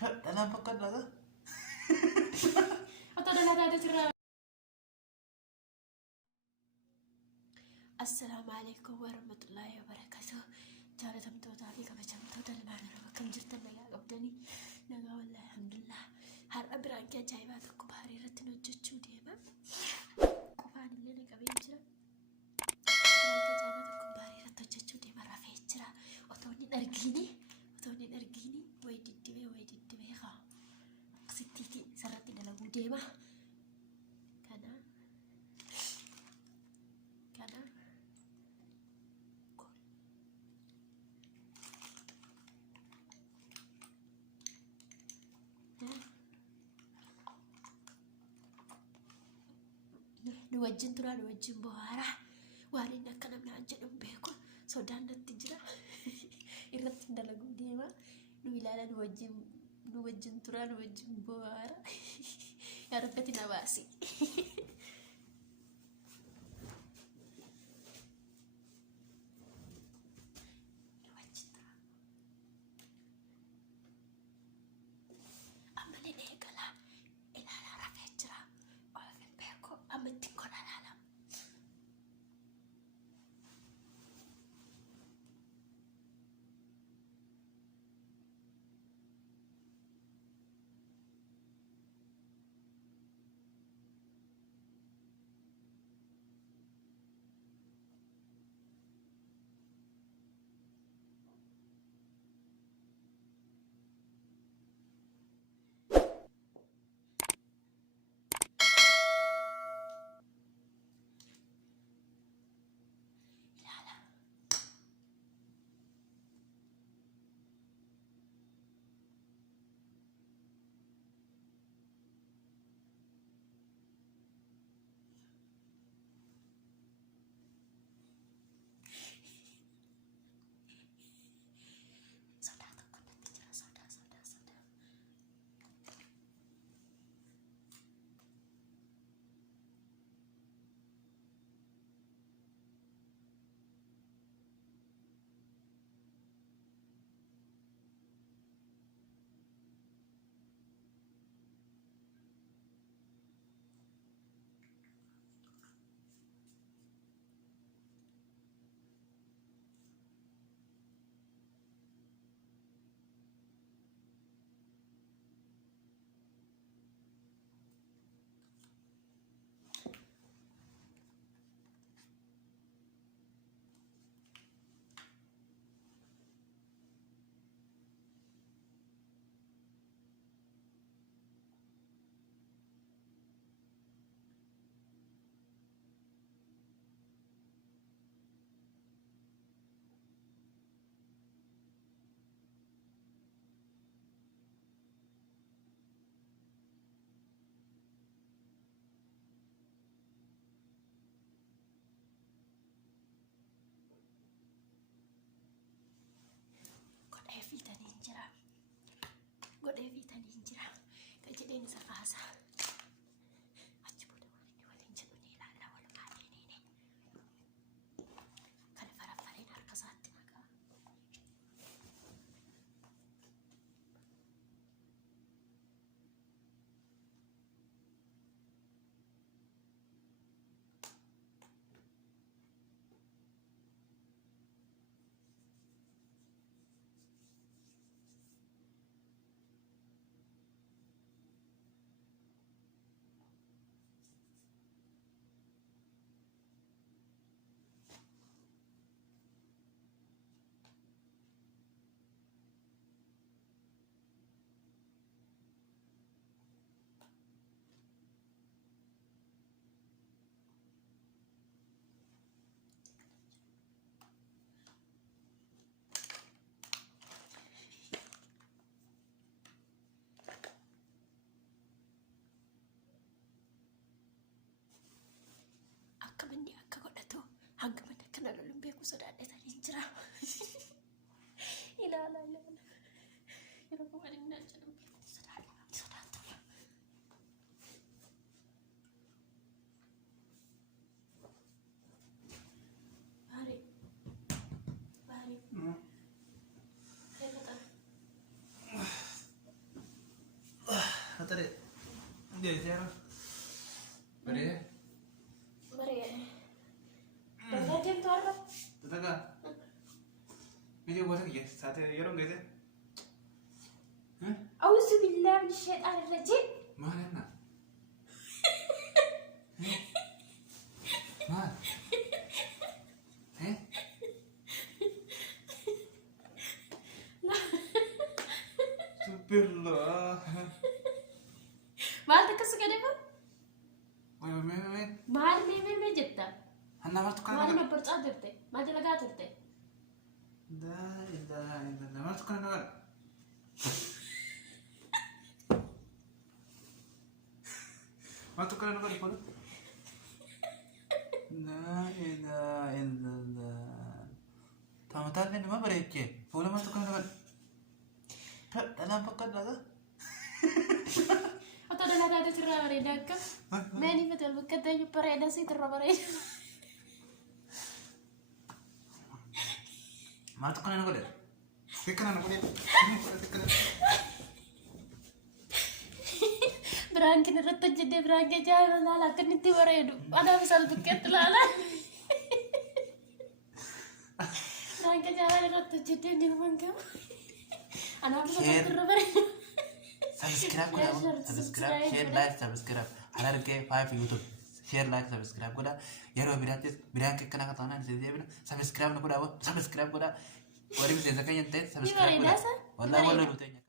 dalam pekan lah. Atau ada cerah. Assalamualaikum warahmatullahi wabarakatuh. Jaalatamtoota fi kabajamtoota ilmaan bakka jirtan nagaa qabdanii nagaa wallahi alhamdulillah. Har'a biraan kee ajaa'ibaa tokko baarii irratti hojjechuu deema. Qofaan illee ni qabee jira. Biraan kee ajaa'ibaa tokko baarii irratti hojjechuu deema rafee jira. Otoo hin argiini wayi diddibee haa akkasittiiti sarratti dalaguu deema. Nu wajjin tura nu wajjin bohaara waan inni akka namni jedhu beeku sodaan natti jira irratti dalaguu deema nu ilaala nu wajjin tura nu wajjin bohaara yaa rabbati na baasi. Godhee fiitanii jira. Kan jedheen isa kaasa. Achi booda waan inni waliin jedhu ni ilaalla walumaanii. Kan faraffareen harka isaatti nagaa. Manni akka godhatu hanga mana kana loluun beeku sodaadhatanii jira. Ilaala. Yeroo waan inni jedhu sodaatu. Baari. Jadi Beri. Berarti itu apa? Tetaga. Ini buat lagi ya. Satu euro gitu. Auzu billahi minasyaitonir rajim. Mana nak? Mana? Subhanallah. Mal tak suka deh, Bang? Wait. Mal me jetta. Hanna martu kan? Mal me bercadir teh. Mal jaga teh. Dah. Martu kan nagar. Martu kan nagar pun. Dah. Tamat ni nama bereke. Pula martu kan nagar. Dalam pekat lah. Atau ada cerita mereka ke? Nani betul katanya pereda sih terlalu. Martu kan nagar. Fikran nagar. Berangkin rata jadi berangkin jalan lala kan itu beredu. Ada misal buket lala. Berangkin jalan rata jadi di rumah kamu. Anak misal terlalu. Subscribe, share, like, subscribe. Alarge 5 YouTube. Share, like, subscribe. Kuda, yaro bilang ke kena katanan sih dia bilang subscribe na kuda, subscribe kuda. Orang bisa zakanya subscribe kuda. Wallah lu tanya.